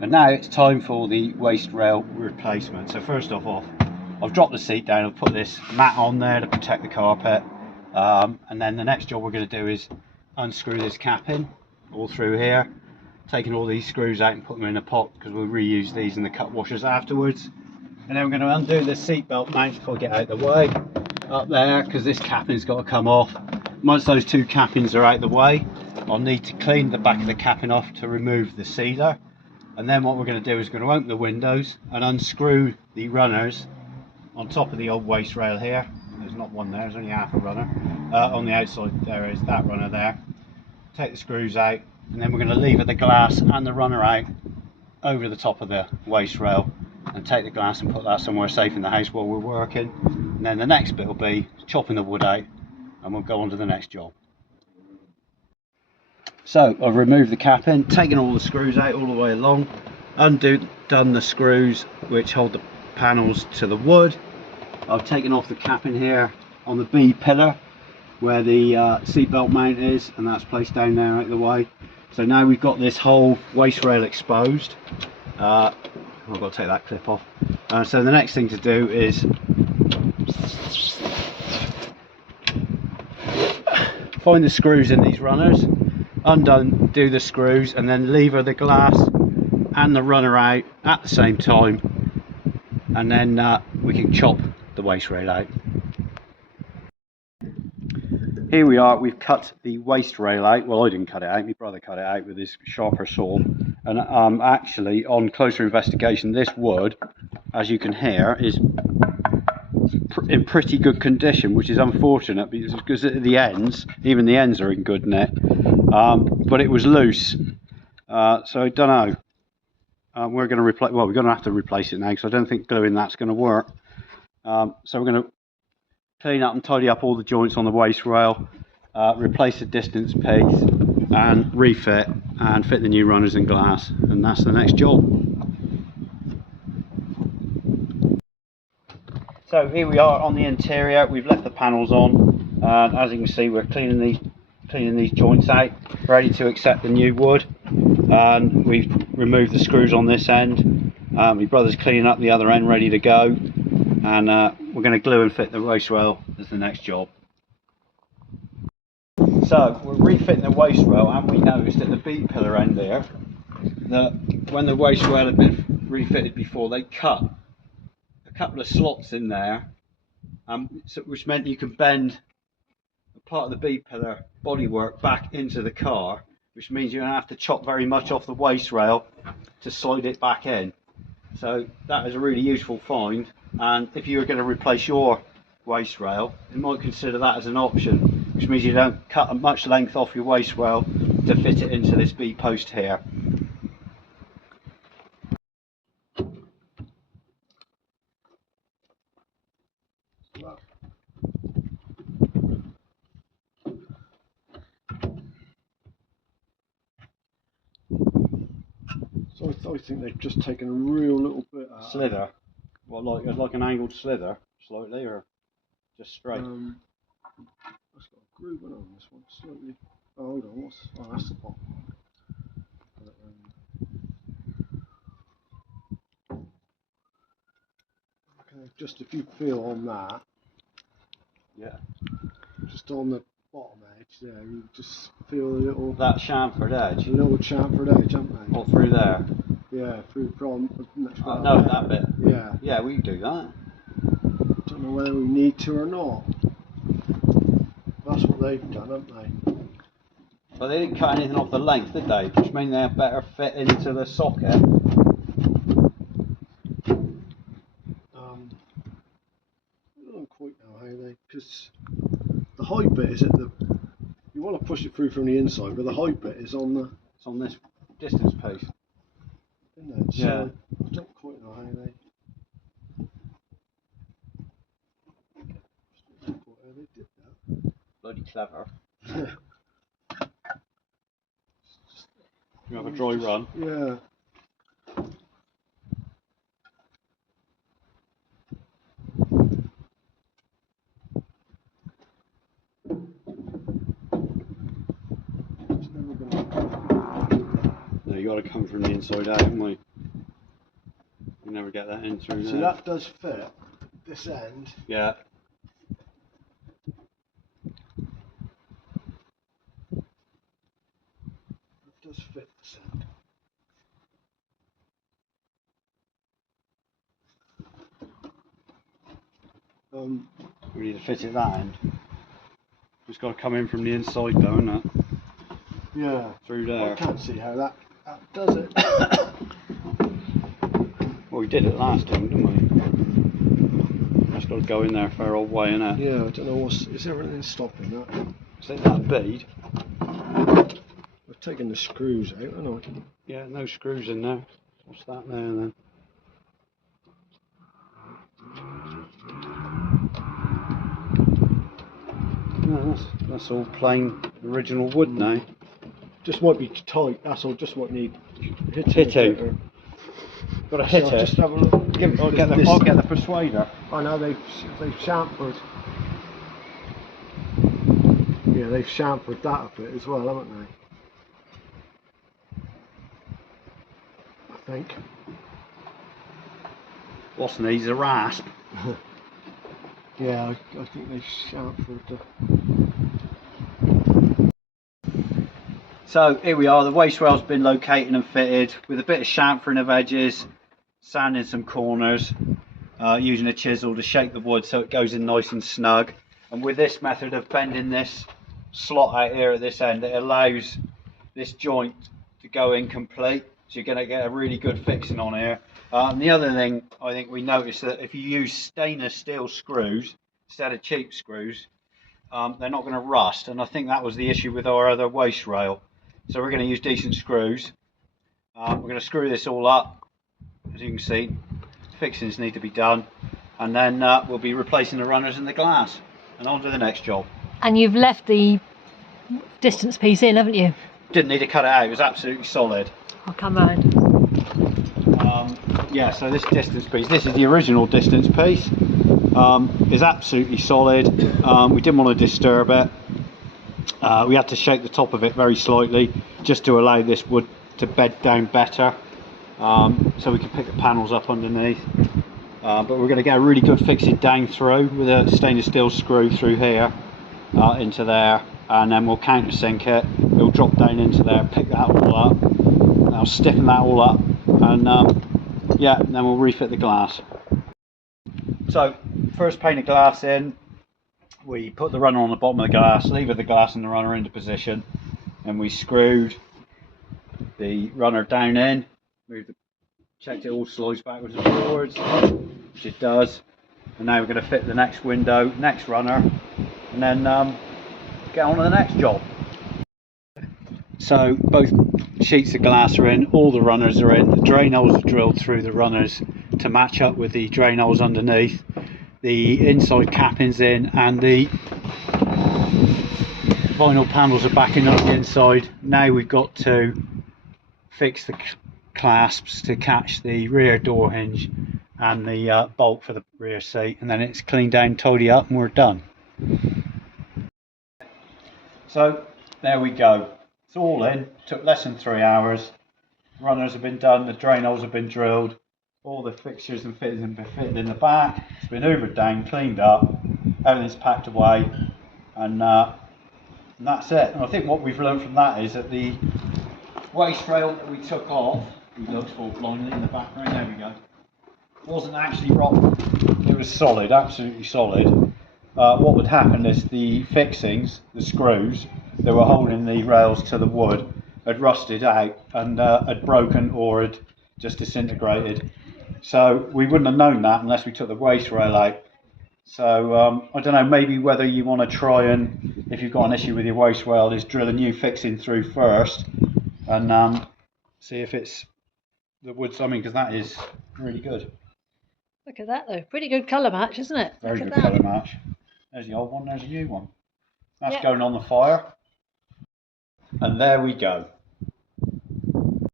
And now it's time for the waist rail replacement. So first off, I've dropped the seat down, I've put this mat on there to protect the carpet, and then the next job we're going to do is unscrew this capping all through here, taking all these screws out and put them in a pot, because we'll reuse these in the cut washers afterwards. And then we're going to undo the seat belt mount before I get out of the way up there, because this capping's got to come off. Once those two cappings are out of the way, I'll need to clean the back of the capping off to remove the sealer. And then what we're going to do is going to open the windows and unscrew the runners on top of the old waist rail here. There's not one there, there's only half a runner. On the outside there is that runner there. Take the screws out, and then we're going to lever the glass and the runner out over the top of the waist rail, and take the glass and put that somewhere safe in the house while we're working. And then the next bit will be chopping the wood out, and we'll go on to the next job. So I've removed the capping, taken all the screws out all the way along, done the screws which hold the panels to the wood. I've taken off the capping here on the B pillar where the seat belt mount is, and that's placed down there out of the way. So now we've got this whole waist rail exposed. I've got to take that clip off. So the next thing to do is find the screws in these runners, undo the screws, and then lever the glass and the runner out at the same time, and then we can chop the waist rail out. Here we are, we've cut the waist rail out. Well, I didn't cut it out, my brother cut it out with his sharper saw. And actually, on closer investigation, this wood, as you can hear, is in pretty good condition, which is unfortunate because the ends, even the ends are in good nick, but it was loose. So I don't know. We're going to replace. Well, we're going to have to replace it now because I don't think gluing that's going to work. So we're going to clean up and tidy up all the joints on the waist rail, replace the distance piece, and refit and fit the new runners and glass. And that's the next job. So here we are on the interior. We've left the panels on, and as you can see, we're cleaning these joints out, ready to accept the new wood. And we've removed the screws on this end. My brother's cleaning up the other end, ready to go. And we're going to glue and fit the waist rail as the next job. So we're refitting the waist rail, and we noticed at the B pillar end there that when the waist rail had been refitted before, they cut a couple of slots in there, which meant you could bend a part of the B pillar bodywork back into the car, which means you don't have to chop very much off the waist rail to slide it back in. So that is a really useful find, and if you were going to replace your waist rail, you might consider that as an option, which means you don't cut much length off your waist rail to fit it into this B post here. So I think they've just taken a real little bit out. Slither? What, like an angled slither, slightly, or just straight? That's got a groove on this one, slightly. Oh, hold on, that's the bottom. Okay, just if you feel on that. Yeah. Just on the bottom edge there, you just feel a little. That chamfered edge? A little chamfered edge, haven't they? All through there? Yeah, through from. No, that bit. Yeah. Yeah, we can do that. Don't know whether we need to or not. That's what they've done, haven't they? But they didn't cut anything off the length, did they? Which means they have better fit into the socket. I don't quite know how they, because the high bit is at the. You want to push it through from the inside, but the high bit is on the. It's on this distance piece. Isn't it? Yeah. So I don't quite know how they. They did that. Bloody clever. You have a dry run. Yeah. No, you got to come from the inside out, haven't we? You never get that in through there. See, that does fit this end. Yeah. That does fit this end. We need to fit it that end. It's got to come in from the inside though, isn't it? Yeah. Through there. I can't see how that does it. Well, we did it last time, didn't we? It's got to go in there a fair old way, innit? Yeah, I don't know is everything stopping that? Is it that bead? I've taken the screws out, haven't I? Yeah, no screws in there. What's that there then? No, that's all plain original wood now. Just might be tight, that's all, just might need hitting. Got to hit I'll it. just have a look. I'll get the persuader. I know they've chamfered. Yeah, they've chamfered that a bit as well, haven't they? I think. What's needs a rasp. Yeah, I think they've chamfered the... So here we are, the waste rail's been located and fitted with a bit of chamfering of edges, sanding some corners, using a chisel to shape the wood so it goes in nice and snug. And with this method of bending this slot out here at this end, it allows this joint to go in complete. So you're going to get a really good fixing on here. And the other thing I think we noticed that if you use stainless steel screws instead of cheap screws, they're not going to rust. And I think that was the issue with our other waste rail. So we're going to use decent screws. We're going to screw this all up, as you can see. Fixings need to be done, and then we'll be replacing the runners and the glass, and on to the next job. And you've left the distance piece in, haven't you? Didn't need to cut it out, it was absolutely solid. I'll come round. Yeah, so this distance piece, this is the original distance piece, is absolutely solid. We didn't want to disturb it. We had to shake the top of it very slightly just to allow this wood to bed down better, so we can pick the panels up underneath. But we're going to get a really good fixing down through with a stainless steel screw through here into there, and then we'll countersink it. It'll drop down into there, pick that all up, and I'll stiffen that all up, and yeah, and then we'll refit the glass. So first pane of glass in. We put the runner on the bottom of the glass, levered the glass and the runner into position, and we screwed the runner down in, checked it all slides backwards and forwards, which it does, and now we're going to fit the next window, next runner, and then get on to the next job. So both sheets of glass are in, all the runners are in, the drain holes are drilled through the runners to match up with the drain holes underneath. The inside capping's in, and the vinyl panels are backing up the inside. Now we've got to fix the clasps to catch the rear door hinge and the bolt for the rear seat, and then it's cleaned down, tidy up, and we're done. So there we go, it's all in, took less than 3 hours. Runners have been done, the drain holes have been drilled, all the fixtures and fittings have been fitted in the back, it's been hoovered down, cleaned up, everything's packed away, and that's it. And I think what we've learned from that is that the waste rail that we took off, he looks fault blindly in the background, there we go, wasn't actually rotten, it was solid, absolutely solid. What would happen is the fixings, the screws that were holding the rails to the wood had rusted out and had broken or had just disintegrated. So we wouldn't have known that unless we took the waste rail out. So I don't know, maybe whether you want to try and, if you've got an issue with your waste rail, is drill a new fixing through first and see if it's the wood, I mean, because that is really good. Look at that though, pretty good colour match, isn't it? Very Look good at that. colour match. There's the old one, there's a new one. That's Yeah. going on the fire. And there we go.